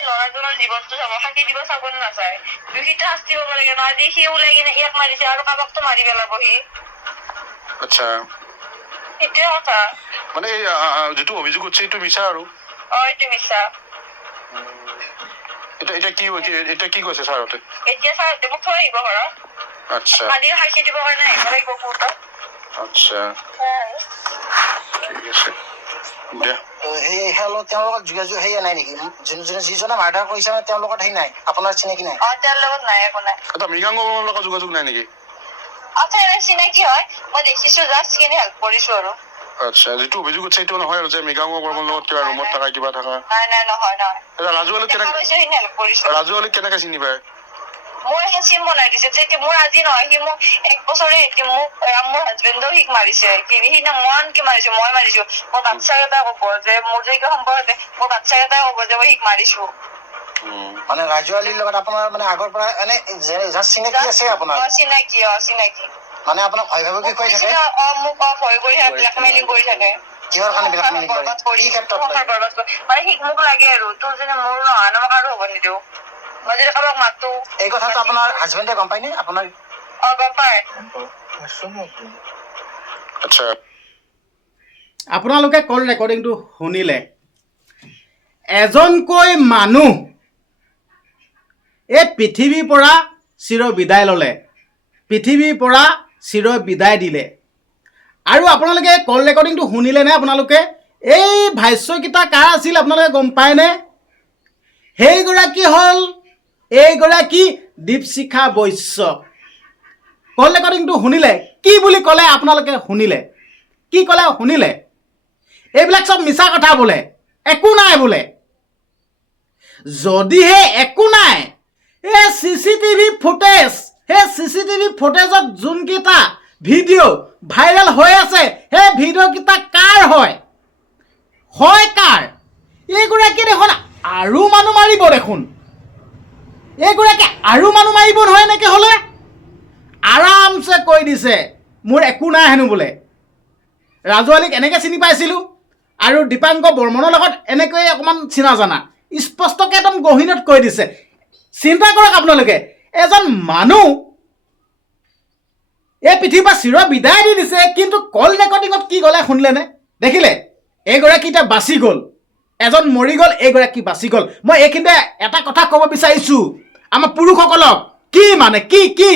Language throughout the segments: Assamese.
সেই ল'ৰাজনৰ জীৱনটো চাব শান্তি দিব চাব নাচায় দুখিটা শাস্তি হ'ব লাগে ন আজি সি ওলাই কিনে ইয়াক মাৰিছে আৰু কাৰোবাকতো মাৰি পেলাব সি আচ্ছা সেইটোৱে কথা মানে যিটো অভিযোগ উঠছে এইটো মিছা আৰু এইটো মিছা এতিয়া কি কৈছে ছাৰহঁতে এতিয়া ছাৰহঁতে মোক থৈ আহিব ঘৰত আচ্ছা কালি শাস্তি দিবৰ কাৰণে আহিব লাগিব কোৰ্টত আচ্ছা ঠিক আছে দিয়া তেওঁলোকৰ যোগাযোগ সেয়া নাই নেকি যিজনে মাৰ্ডাৰ কৰিছে তেওঁৰ লগত সেই নাই আপোনাৰ চিনাকি নাই তেওঁৰ লগত নাই একো নাই এটা মৃগাংকৰ লগত যোগাযোগ নাই নেকি চিনাকি হয় মই দেখিছো জাষ্ট কিনে হেল্প কৰিছো আৰু আচ্ছা যিটো অভিযোগ উঠছে এইটো নহয় আৰু যে মৃগাংক বৰ্মনৰ লগত কিবা ৰুমত থকা কিবা থকা নাই নহয় ৰাজু আলীক কেনেকে চিনি পায় মোৰ সেই চিম বনাই দিছে যে মোৰ আজি নহয় সি মোক 1 বছৰে মোক মোৰ হাজবেণ্ডেও সিক মাৰিছে সিদিনা মনকে মাৰিছো মই মাৰিছো মোৰ বাচ্ছা এটাই ক'ব যে মোৰ যে সম্পৰ্ক মোৰ বাচ্ছা এটাই ক'ব যে মই সিক মাৰিছো মানে ৰাজু আলীৰ লগত আপোনাৰ মানে আগৰ পৰা এনে চিনাকি আছে আপোনাৰ চিনাকি মানে আপোনাক ভয় ভাবুকি কৈ থাকে মোক ভয় কৰি থাকে ব্লেকমেইলিং কৰি থাকে কিহৰ কাৰণে ব্লেকমেইলিং কৰে কি ক্ষেত্ৰত মানে সিক মোক লাগে আৰু তোৰ যেনে মোৰ নহয় ন আৰু হ'ব নিদিও মই যদি কাৰোবাক মাতো এই কথাটো আপোনাৰ হাজবেণ্ডে গম পায় নে আপোনাৰ গম পায় আচ্ছা আপোনালোকে কল ৰেকৰ্ডিংটো শুনিলে এজনকৈ মানুহ এই পৃথিৱীৰ পৰা চিৰ বিদায় ল'লে পৃথিৱীৰ পৰা চিৰ বিদায় দিলে আৰু আপোনালোকে কল ৰেকৰ্ডিংটো শুনিলে নে আপোনালোকে এই ভাষ্যকেইটা কাৰ আছিল আপোনালোকে গম পায়নে সেইগৰাকী হ'ল এইগৰাকী দীপশিখা বৈশ্য কল ৰেকৰ্ডিংটো শুনিলে কি বুলি ক'লে আপোনালোকে শুনিলে কি ক'লে শুনিলে এইবিলাক সব মিছা কথা বোলে একো নাই বোলে যদিহে একো নাই এই চিচিটিভি ফুটেজ সেই চিচিটিভি ফুটেজত যোনকেইটা ভিডিঅ' ভাইৰেল হৈ আছে সেই ভিডিঅ'কেইটা কাৰ হয় কাৰ এইগৰাকী দেখোন আৰু মানুহ মাৰিব দেখোন এইগৰাকী আৰু মানুহ মাৰিব নহয় এনেকৈ হ'লে আৰামছে কৈ দিছে মোৰ একো নাই হেনো বোলে ৰাজু আলীক এনেকৈ চিনি পাইছিলোঁ আৰু দীপাংকৰ বৰ্মনৰ লগত এনেকৈ অকণমান চিনা জানা স্পষ্টকৈ একদম গহীনত কৈ দিছে চিন্তা কৰক আপোনালোকে এজন মানুহ এই পৃথিৱীৰ পৰা চিৰ বিদায় দি দিছে কিন্তু কল ৰেকৰ্ডিঙত কি ক'লে শুনিলেনে দেখিলে এইগৰাকী এতিয়া বাচি গ'ল এজন মৰি গ'ল এইগৰাকী বাচি গ'ল মই এইখিনিতে এটা কথা ক'ব বিচাৰিছোঁ আমাৰ পুৰুষসকলক কি মানে কি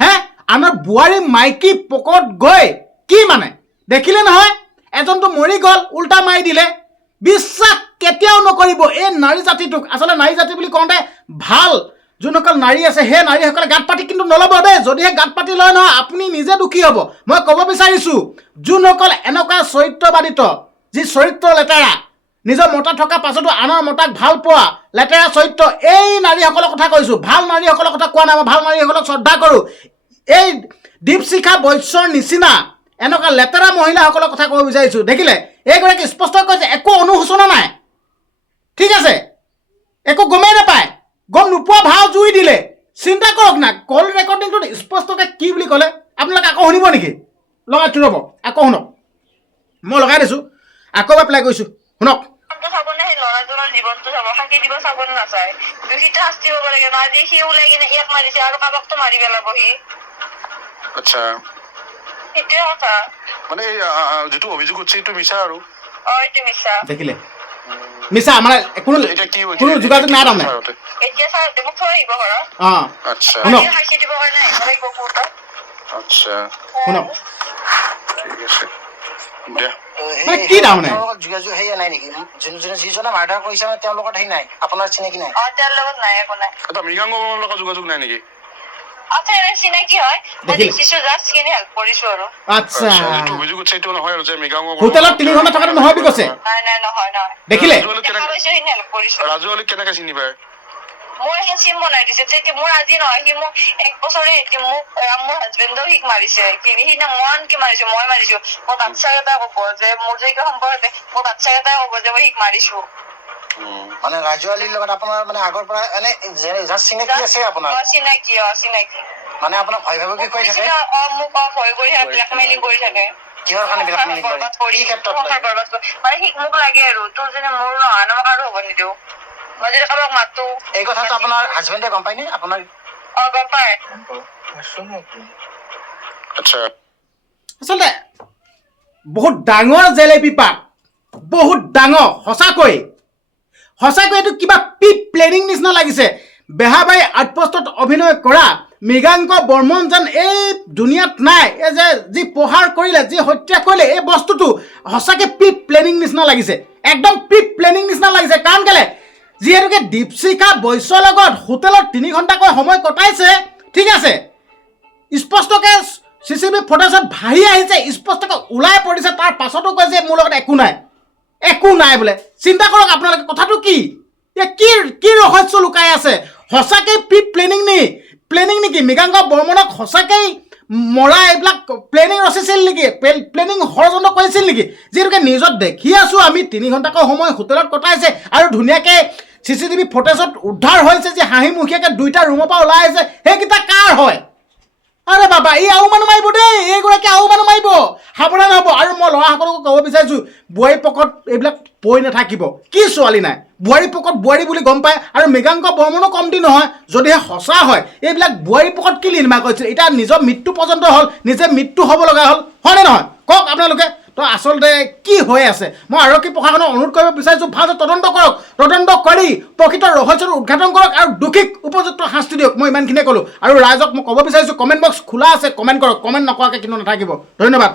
হে আমাৰ বোৱাৰী মাইকী পকৰত গৈ কি মানে দেখিলে নহয় এজনটো মৰি গ'ল উল্টা মাৰি দিলে বিশ্বাস কেতিয়াও নকৰিব এই নাৰী জাতিটোক আচলতে নাৰী জাতি বুলি কওঁতে ভাল যোনসকল নাৰী আছে সেই নাৰীসকলে গাত পাতি কিন্তু নল'ব দেই যদিহে গাত পাতি লয় নহয় আপুনি নিজে দুখী হ'ব মই ক'ব বিচাৰিছোঁ যোনসকল এনেকুৱা চৰিত্ৰবাদিত যি চৰিত্ৰ লেতেৰা নিজৰ মতা থকা পাছতো আনৰ মতাক ভাল পোৱা লেতেৰা চৰিত্ৰ এই নাৰীসকলৰ কথা কৈছোঁ ভাল নাৰীসকলৰ কথা কোৱা নাই মই ভাল নাৰীসকলক শ্ৰদ্ধা কৰোঁ এই দীপশিখা বৈশ্যৰ নিচিনা এনেকুৱা লেতেৰা মহিলাসকলৰ কথা ক'ব বিচাৰিছোঁ দেখিলে এইগৰাকী স্পষ্ট কৈছে একো অনুশোচনা নাই ঠিক আছে একো গমেই নাপায় গম নোপোৱা ভাও জুই দিলে চিন্তা কৰক না কল ৰেকৰ্ডিংটোত স্পষ্টকৈ কি বুলি ক'লে আপোনালোকে আকৌ শুনিব নেকি লগাই ৰ'ব আকৌ শুনক মই লগাই দিছোঁ আকৌ এপ্লাই কৰিছোঁ শুনক ল'ৰাজনৰ জীৱনটো চাব শান্তি দিব চাব নাচায় দুখিটা শাস্তি হ'ব লাগে ন আজি সি ওলাই কিনে ইয়াক মাৰিছে আৰু কাৰোবাকতো মাৰি পেলাব সি আচ্ছা সেইটোৱে কথা মানে যিটো অভিযোগ উঠছে এইটো মিছা আৰু এইটো মিছা দেখিলে মিছা মানে কোনো যোগাযোগ নাই তাৰমানে এতিয়া ছাৰহঁতে মোক থৈ আহিব ঘৰত আচ্ছা শুনক শাস্তি দিবৰ কাৰণে আহিব লাগিব কোৰ্টত আচ্ছা শুনক ঠিক আছে দিয়া কি তাৰমানে যোগাযোগ সেয়া নাই নেকি যিজনে মাৰ্ডাৰ কৰিছে তেওঁৰ লগত সেই নাই আপোনাৰ চিনাকি নাই তেওঁৰ লগত নাই একো নাই এটা মৃগাংকৰ লগত যোগাযোগ নাই নেকি চিনাকি হয় মই দেখিছো জাষ্ট কিনে হেল্প কৰিছো আৰু আচ্ছা যিটো অভিযোগ উঠছে এইটো নহয় আৰু যে মৃগাংক হোটেলত 3 ঘণ্টা থকাটো নহয় বুলি কৈছে নাই নহয় দেখিলে ৰাজু আলীক কেনেকে চিনি পায় মোৰ সেই চিম বনাই দিছে যে মোৰ আজি নহয় সি মোক 1 বছৰে মোক মোৰ হাজবেণ্ডেও সিক মাৰিছে সিদিনা মনকে মাৰিছো মই মাৰিছো মোৰ বাচ্ছা এটাই ক'ব যে মোৰ যে সম্পৰ্ক মোৰ বাচ্ছা এটাই ক'ব যে মই সিক মাৰিছো মানে ৰাজু আলীৰ লগত আপোনাৰ মানে আগৰ পৰা এনে চিনাকি আছে আপোনাৰ চিনাকি মানে আপোনাক ভয় ভাবুকি কৈ থাকে মোক ভয় কৰি থাকে ব্লেকমেইলিং কৰি থাকে কিহৰ কাৰণে ব্লেকমেইলিং কৰে কি ক্ষেত্ৰত মানে সিক মোক লাগে আৰু তোৰ যেনে মোৰ নহয় ন আৰু হ'ব নিদিও মই যদি কাৰোবাক মাতো এই কথাটো আপোনাৰ হাজবেণ্ডে গম পায়নে আপোনাৰ? গম পায়। আচ্ছা আচলতে বহুত ডাঙৰ জেলেপি পাত, বহুত ডাঙৰ সঁচাকৈ এইটো কিবা প্ৰি প্লেনিং নিচিনা লাগিছে। বেহাবাৰী আউটপোষ্টত অভিনয় কৰা মৃগাংক বৰ্মন যেন এই দুনিয়াত নাই। এই যে যি প্ৰহাৰ কৰিলে, যি হত্যা কৰিলে, এই বস্তুটো সঁচাকৈ প্ৰি প্লেনিং নিচিনা লাগিছে, একদম প্ৰি প্লেনিং নিচিনা লাগিছে। কাৰণ কেলে যিহেতুকে দীপশিখা বৈশ্যৰ লগত হোটেলত 3 ঘণ্টাকৈ সময় কটাইছে, ঠিক আছে, স্পষ্টকৈ CCTV ফুটেজত ভাহি আহিছে, স্পষ্টকৈ ওলাই পৰিছে, তাৰ পাছতো কয় যে মোৰ লগত একো নাই বোলে। চিন্তা কৰক আপোনালোকে কথাটো কি কি ৰহস্য লুকাই আছে? সঁচাকৈ প্ৰি প্লেনিং নেকি? মৃগাংক বৰ্মনক সঁচাকৈ মৰা এইবিলাক প্লেনিং ৰচিছিল নেকি? প্লেনিং ষড়যন্ত্ৰ কৰিছিল নেকি? যিহেতুকে নিউজত দেখি আছোঁ আমি 3 ঘণ্টাকৈ সময় হোটেলত কটাইছে আৰু ধুনীয়াকৈ CCTV ফুটেজত উদ্ধাৰ হৈছে যে হাঁহিমুখীয়াকৈ 2টা ৰুমৰ পৰা ওলাই আহিছে। সেইকেইটা কাৰ হয়? আৰে বাবা, এই আৰু মানুহ মাৰিব দেই, এইগৰাকী আৰু মানুহ মাৰিব, সাৱধান হ'ব। আৰু মই ল'ৰাসকলকো ক'ব বিচাৰিছোঁ, বোৱাৰী পকত এইবিলাক পৰি নাথাকিব। কি ছোৱালী নাই? বোৱাৰী পকত বোৱাৰী বুলি গম পায়। আৰু মৃগাংক বৰ্মনো কমটি নহয়। যদিহে সঁচা হয় এইবিলাক বোৱাৰী পকত কি লিনিমা কৰিছিল, এতিয়া নিজৰ মৃত্যু পৰ্যন্ত হ'ল, নিজে মৃত্যু হ'ব লগা হ'ল, হয়নে নহয়? কওক আপোনালোকে। তো আচলতে কি হৈ আছে? মই আৰক্ষী প্ৰশাসনক অনুৰোধ কৰিব বিচাৰিছোঁ, ভালদৰে তদন্ত কৰক, তদন্ত কৰি প্ৰকৃত ৰহস্যটো উদঘাটন কৰক আৰু দোষীক উপযুক্ত শাস্তি দিয়ক। মই ইমানখিনিয়ে ক'লোঁ। আৰু ৰাইজক মই ক'ব বিচাৰিছোঁ, কমেণ্ট বক্স খোলা আছে, কমেণ্ট কৰক, কমেণ্ট নকৰাকৈ কিন্তু নাথাকিব। ধন্যবাদ।